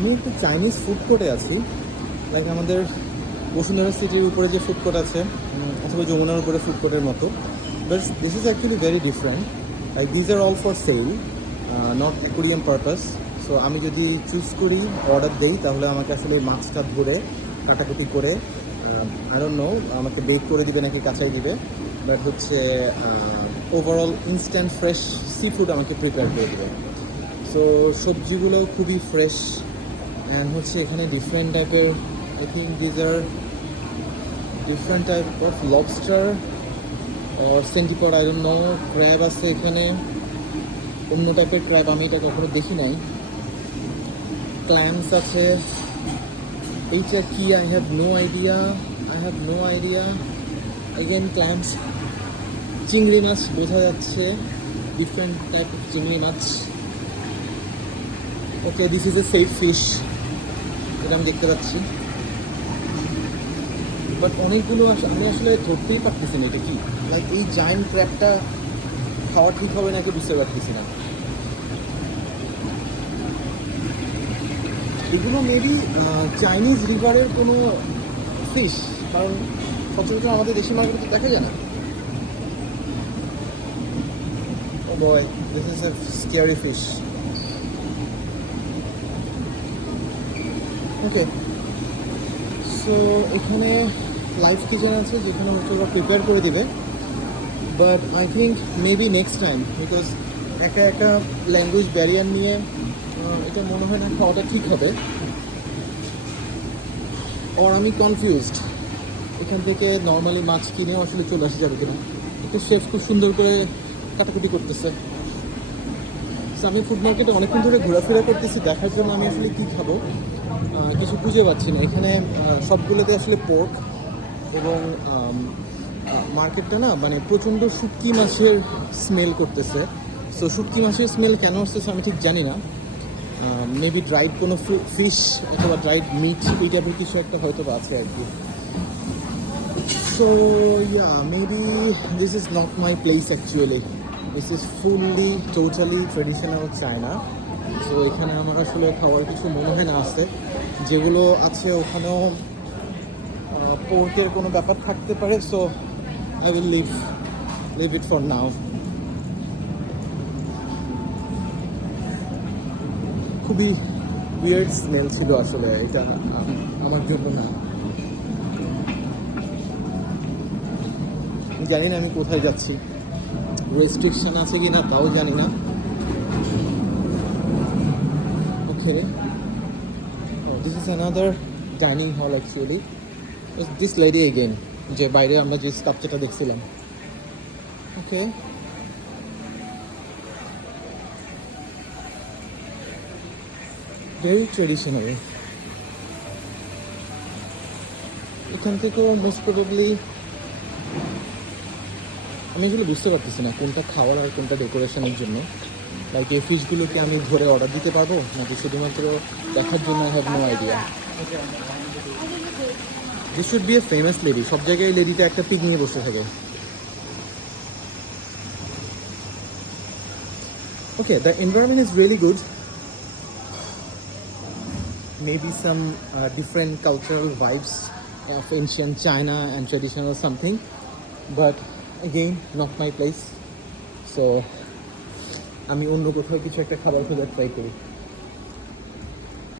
আমি একটু Chinese food কোর্টে আছি, লাইক আমাদের বসুন্ধরা সিটির উপরে যে ফুড কোর্ট আছে অথবা যমুনার উপরে ফুড কোর্টের মতো, but this is actually very different. Like these are all for sale, not aquarium purpose. So আমি যদি চুজ করি, অর্ডার দেই, তাহলে আমাকে আসলে মাছটা ধরে কাটাকুটি করে আই ডোন্ট নো আমাকে বেক করে দিবে নাকি কাঁচাই দিবে, বাট হচ্ছে overall instant fresh sea food আমাকে প্রিপেয়ার করে দেবে। সো সবজিগুলোও খুবই ফ্রেশ অ্যান্ড হচ্ছে এখানে ডিফারেন্ট টাইপের, I think these are different type of lobster or centipede, I don't know. Crab আছে এখানে, অন্য টাইপের ক্র্যাব, আমি এটা কখনো দেখি নাই। ক্ল্যামস আছে, এইটা কি I have no idea. Again clams, চিংড়ি মাছ বোঝা যাচ্ছে, ডিফারেন্ট টাইপ অফ চিংড়ি মাছ। Okay, this is a safe fish, এটা আমি দেখতে পাচ্ছি, বাট অনেকগুলো আমি আসলে ধরতেই পারতেছি না এটা কি। লাইক এই জায়েন্ট ক্র্যাবটা খাওয়া ঠিক হবে নাকি বুঝতে পারতেছি না। এগুলো মেবি চাইনিজ রিভারের কোনো ফিশ, কারণ সচরাচর আমাদের দেশি মার্কেটে দেখা যায় না। Oh boy, this is a scary fish. Okay, so এখানে লাইভ কিচেন আছে যেখানে হচ্ছে ওরা প্রিপেয়ার করে দিবে, but I think maybe next time, because একা একা ল্যাঙ্গুয়েজ ব্যারিয়ার নিয়ে এটা মনে হয় না খাওয়াটা ঠিক হবে। আর আমি কনফিউজড, এখান থেকে নর্মালি মাছ কিনেও আসলে চলে আসা যাবে কিনা। একটু শেফ খুব সুন্দর করে কাটাকুটি করতেছে। সো আমি ফুড মার্কেটে অনেকক্ষণ ধরে ঘোরাফেরা করতেছি দেখার জন্য আমি আসলে কী খাবো, কিছু খুঁজে পাচ্ছি না। এখানে সবগুলোতে আসলে পোর্ক, এবং মার্কেটটা না মানে প্রচণ্ড শুটকি মাছের স্মেল করতেছে। সো শুটকি মাছের স্মেল কেন আসতেছে আমি ঠিক জানি না। মেবি ড্রাইড কোনো ফিশ অথবা ড্রাইড মিট, এই টাইপের কিছু একটা হয়তো বা আছে আর কি। So yeah, maybe this is not my place actually. This is fully totally traditional China. So এখানে আমার আসলে খাওয়ার কিছু মনে হয় না আছে। যেগুলো আছে ওখানেও পোর্কের কোনো ব্যাপার থাকতে পারে। So I will leave it for now. খুবই উইয়ার্ড স্মেল ছিল আসলে, এটা আমার জন্য না। জানি না আমি কোথায় যাচ্ছি, রেস্ট্রিকশন আছে কি না তাও জানি না। Okay, this is another dining hall actually. This lady again, যে বাইরে আমরা যে স্কাপচারটা দেখছিলাম। Okay, very traditional. এখান থেকেও মোস্ট প্রবাবলি আমি এগুলো বুঝতে পারতেছি না কোনটা খাওয়ার আর কোনটা ডেকোরেশনের জন্য। লাইক এই ফিশগুলোকে আমি ধরে অর্ডার দিতে পারবো নাকি শুধুমাত্র দেখার জন্য? I have no idea. This should be a famous lady, সব জায়গায় লেডিটা একটা পিক নিয়ে বসে থাকে। Okay, the environment is really good. Maybe some different cultural vibes of ancient China and traditional something, but again not my place. So আমি অন্য কোথাও কিছু একটা খাবার খোঁজার ট্রাই করি।